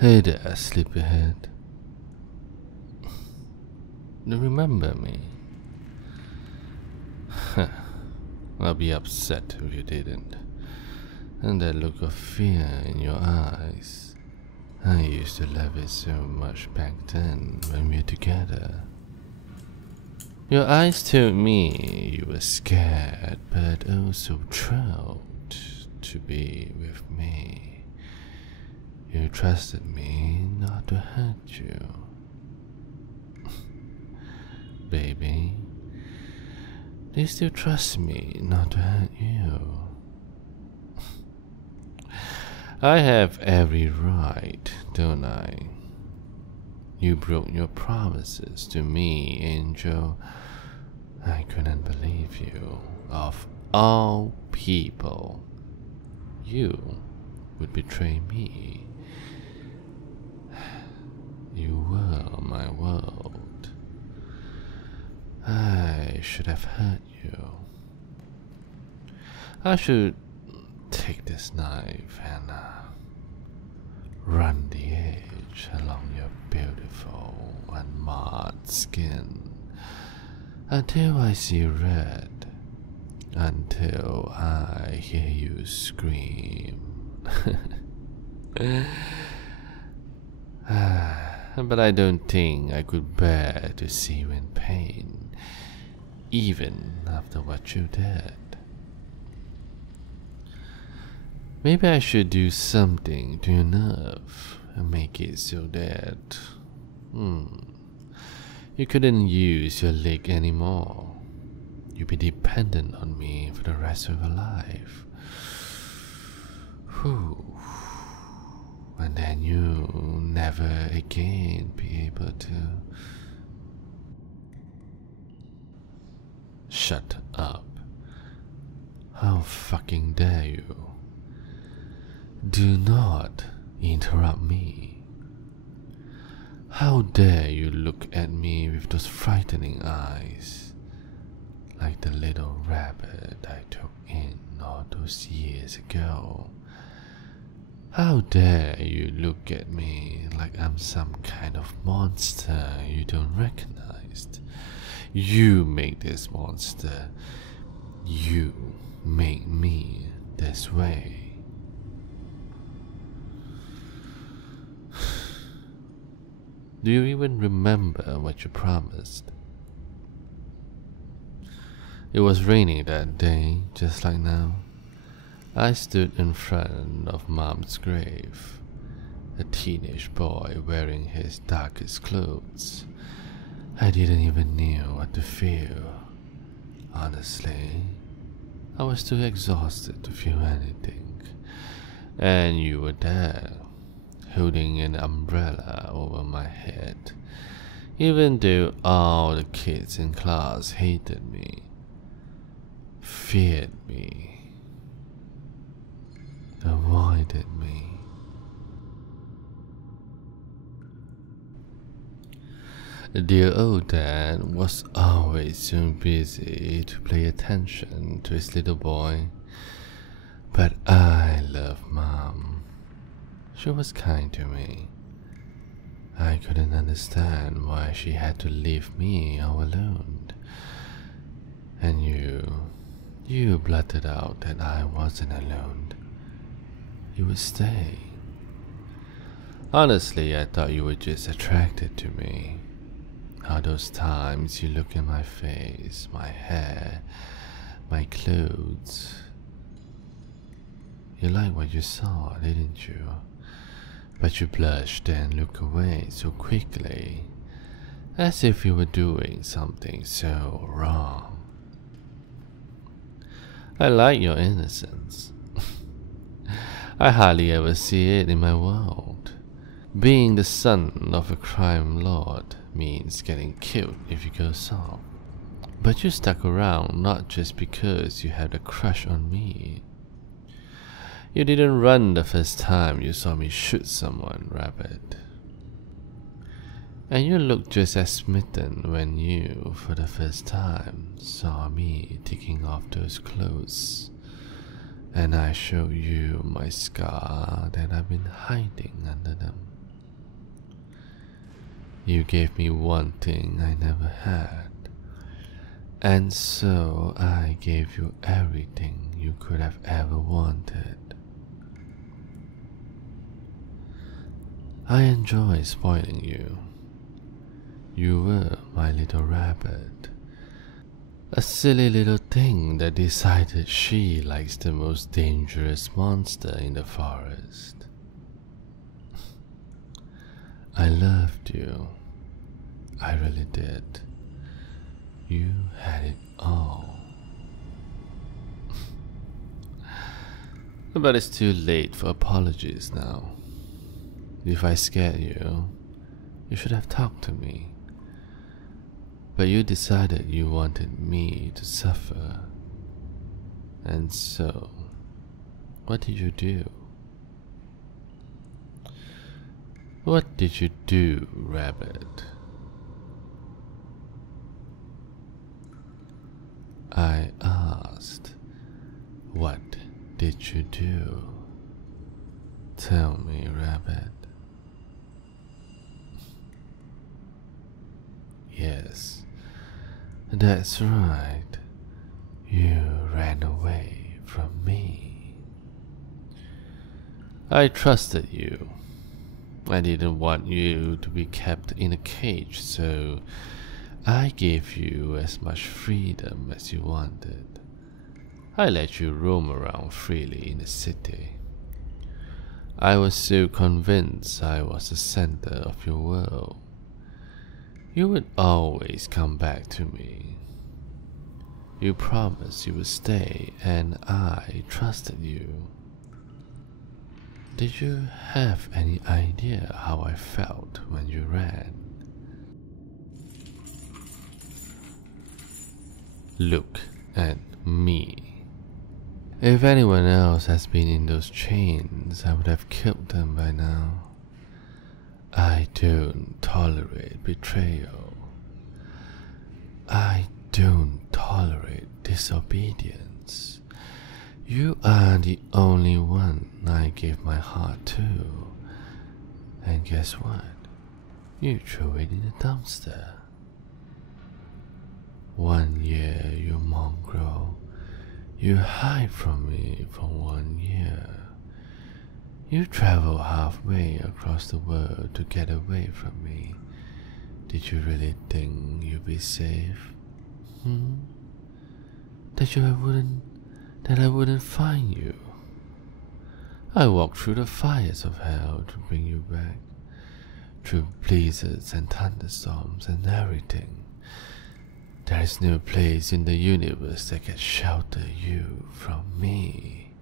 Hey there, sleepyhead. Do you remember me? I'll be upset if you didn't. And that look of fear in your eyes. I used to love it so much back then when we were together. Your eyes told me you were scared, but also thrilled to be with me. You trusted me not to hurt you. Baby, do you still trust me not to hurt you? I have every right, don't I? You broke your promises to me, Angel. I couldn't believe you. Of all people, you would betray me. You were my world. I should have hurt you. I should take this knife and run the edge along your beautiful unmarred skin until I see red, until I hear you scream. But I don't think I could bear to see you in pain, even after what you did. Maybe I should do something to your nerve and make it so that you couldn't use your leg anymore. You'd be dependent on me for the rest of your life. Whew. And then you'll never again be able to. Shut up. How fucking dare you? Do not interrupt me. How dare you look at me with those frightening eyes, like the little rabbit I took in all those years ago? How dare you look at me like I'm some kind of monster you don't recognize? You make this monster. You make me this way. Do you even remember what you promised? It was raining that day, just like now. I stood in front of Mom's grave, a teenage boy wearing his darkest clothes. I didn't even know what to feel. Honestly, I was too exhausted to feel anything. And you were there, holding an umbrella over my head, even though all the kids in class hated me, feared me, avoided me. Dear old dad was always so busy to pay attention to his little boy, but I love Mom. She was kind to me. I couldn't understand why she had to leave me all alone. And you blurted out that I wasn't alone. You would stay. Honestly, I thought you were just attracted to me. All those times you look at my face, my hair, my clothes. You liked what you saw, didn't you? But you blushed and looked away so quickly, as if you were doing something so wrong. I like your innocence. I hardly ever see it in my world. Being the son of a crime lord means getting killed if you go soft. But you stuck around not just because you had a crush on me. You didn't run the first time you saw me shoot someone, Rabbit. And you looked just as smitten when you, for the first time, saw me taking off those clothes. And I showed you my scar that I've been hiding under them. You gave me one thing I never had, and so I gave you everything you could have ever wanted. I enjoy spoiling you. You were my little rabbit, a silly little thing that decided she likes the most dangerous monster in the forest. I loved you. I really did. You had it all. But it's too late for apologies now. If I scared you, you should have talked to me. But you decided you wanted me to suffer. And so, what did you do? What did you do, rabbit? I asked, what did you do? Tell me, rabbit. Yes, that's right. You ran away from me. I trusted you. I didn't want you to be kept in a cage, so I gave you as much freedom as you wanted. I let you roam around freely in the city. I was so convinced I was the center of your world. You would always come back to me. You promised you would stay, and I trusted you. Did you have any idea how I felt when you ran? Look at me. If anyone else has been in those chains, I would have killed them by now. I don't tolerate betrayal. I don't tolerate disobedience. You are the only one I gave my heart to. And guess what? You threw it in the dumpster. 1 year, you mongrel. You hide from me for 1 year. You travel halfway across the world to get away from me. Did you really think you'd be safe? That I wouldn't find you? I walked through the fires of hell to bring you back, through blizzards and thunderstorms and everything. There is no place in the universe that can shelter you from me.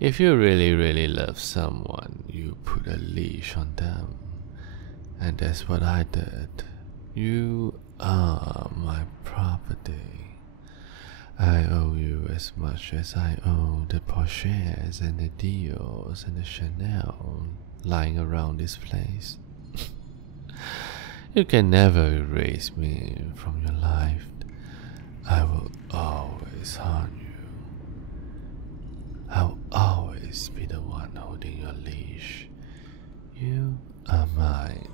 If you really love someone, you put a leash on them. And that's what I did. You are my property. I owe you as much as I owe the Porsches and the Diors and the Chanel lying around this place. You can never erase me from your life. I will always haunt you. I'll always be the one holding your leash. You are mine.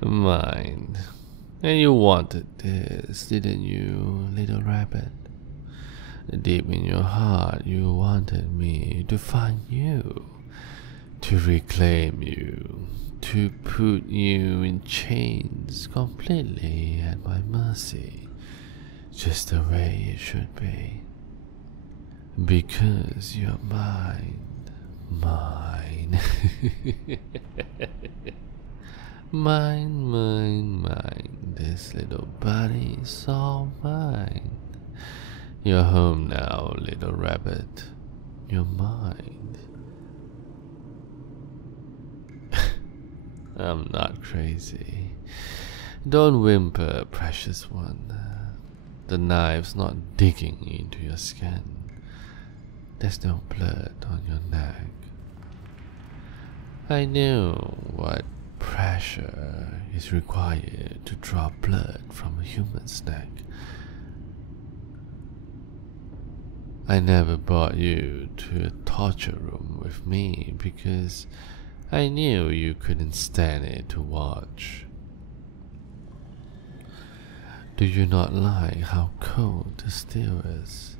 Mine. And you wanted this, didn't you, little rabbit? Deep in your heart, you wanted me to find you, to reclaim you, to put you in chains completely at my mercy, just the way it should be. Because you're mine. Mine. Mine. This little body is all mine. You're home now, little rabbit. You're mine. I'm not crazy. Don't whimper, precious one. The knife's not digging into your skin. There's no blood on your neck. I know what pressure is required to draw blood from a human's neck. I never brought you to a torture room with me because I knew you couldn't stand it to watch. Do you not like how cold the steel is?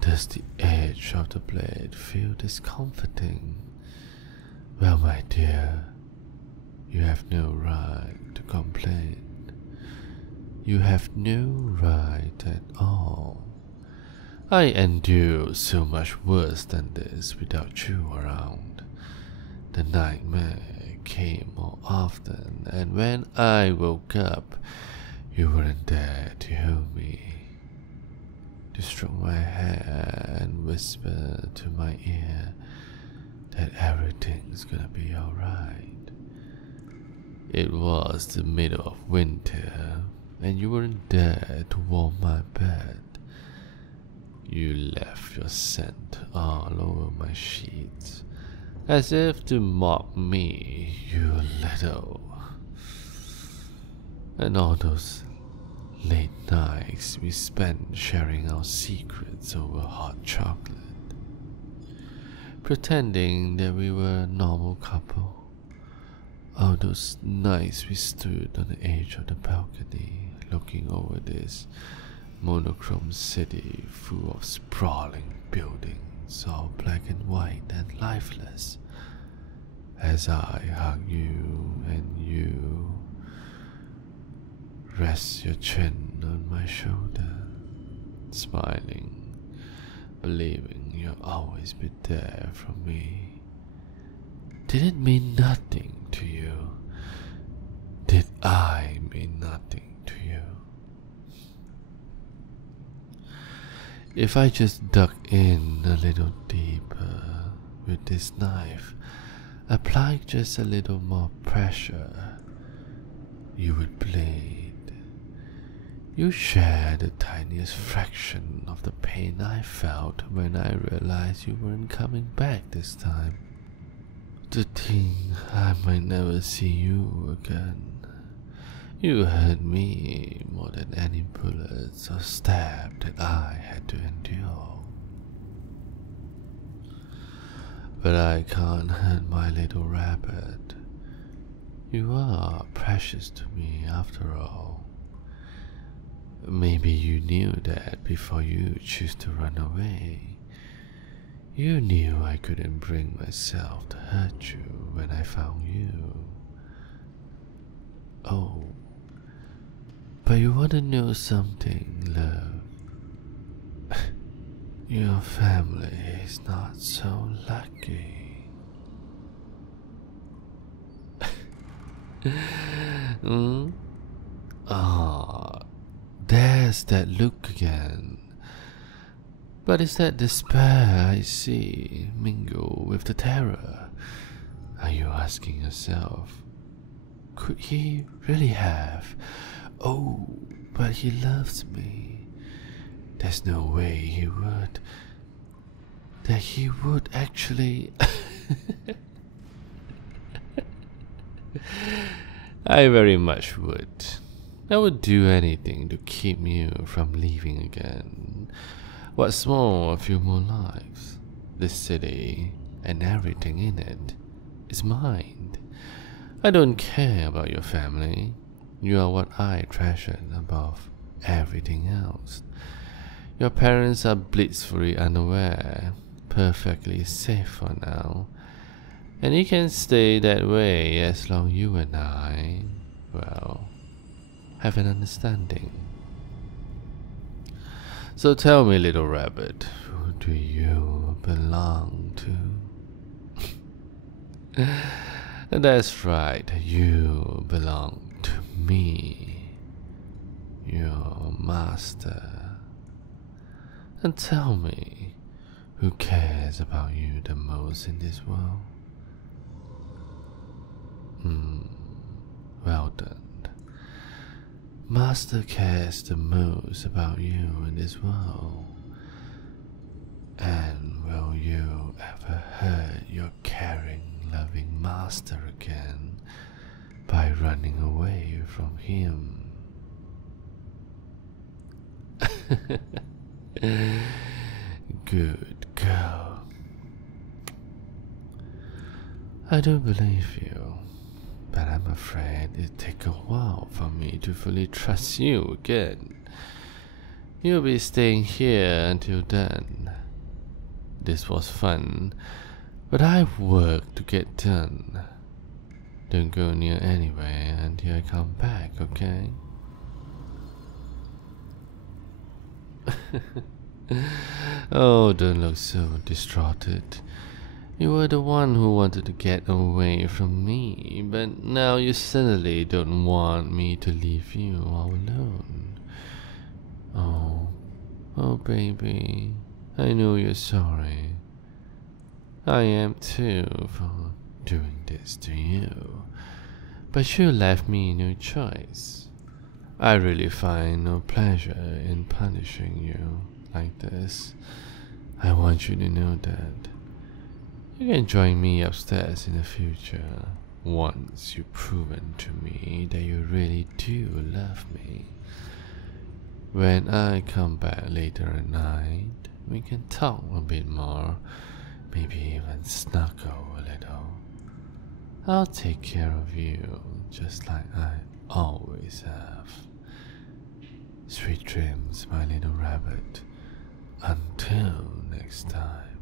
Does the edge of the blade feel discomforting? Well, my dear, you have no right to complain. You have no right at all. I endure so much worse than this without you around. The nightmare came more often, and when I woke up, you weren't there to hold me, to stroke my hair and whisper to my ear that everything's gonna be alright. It was the middle of winter, and you weren't there to warm my bed. You left your scent all over my sheets, as if to mock me, you little. And all those late nights we spent sharing our secrets over hot chocolate, pretending that we were a normal couple. All those nights we stood on the edge of the balcony, looking over this monochrome city full of sprawling buildings, all black and white and lifeless, as I hug you and you rest your chin on my shoulder, smiling, believing you'll always be there for me. Did it mean nothing to you? Did I mean nothing to you? If I just dug in a little deeper with this knife, apply just a little more pressure, you would bleed. You share the tiniest fraction of the pain I felt when I realized you weren't coming back this time. To think I might never see you again. You hurt me more than any bullets or stab that I had to endure. But I can't hurt my little rabbit. You are precious to me after all. Maybe you knew that before you chose to run away. You knew I couldn't bring myself to hurt you when I found you. Oh, but you want to know something, love? Your family is not so lucky. Ah, there's that look again. But is that despair I see mingle with the terror? Are you asking yourself, could he really have? Oh, but he loves me. There's no way he would. That he would actually. I very much would. I would do anything to keep you from leaving again. What's more, a few more lives. This city and everything in it is mine. I don't care about your family. You are what I treasure above everything else. Your parents are blissfully unaware, perfectly safe for now, and you can stay that way as long you and I, well, have an understanding. So tell me, little rabbit, who do you belong to? That's right, you belong to me, your master. And tell me, who cares about you the most in this world? Well done. Master cares the most about you in this world. And will you ever hurt your caring, loving master again by running away from him? good girl. I do believe you, but I'm afraid it'll take a while for me to fully trust you again. You'll be staying here until then. This was fun, but I've work to get done. Don't go near anywhere until I come back, okay? Oh, don't look so distraught. You were the one who wanted to get away from me, but now you suddenly don't want me to leave you all alone. Oh baby, I know you're sorry. I am too for doing this to you, but you left me no choice. I really find no pleasure in punishing you like this. I want you to know that. You can join me upstairs in the future once you've proven to me that you really do love me. When I come back later at night, we can talk a bit more, maybe even snuggle a little. I'll take care of you just like I always have. Sweet dreams, my little rabbit. Until next time.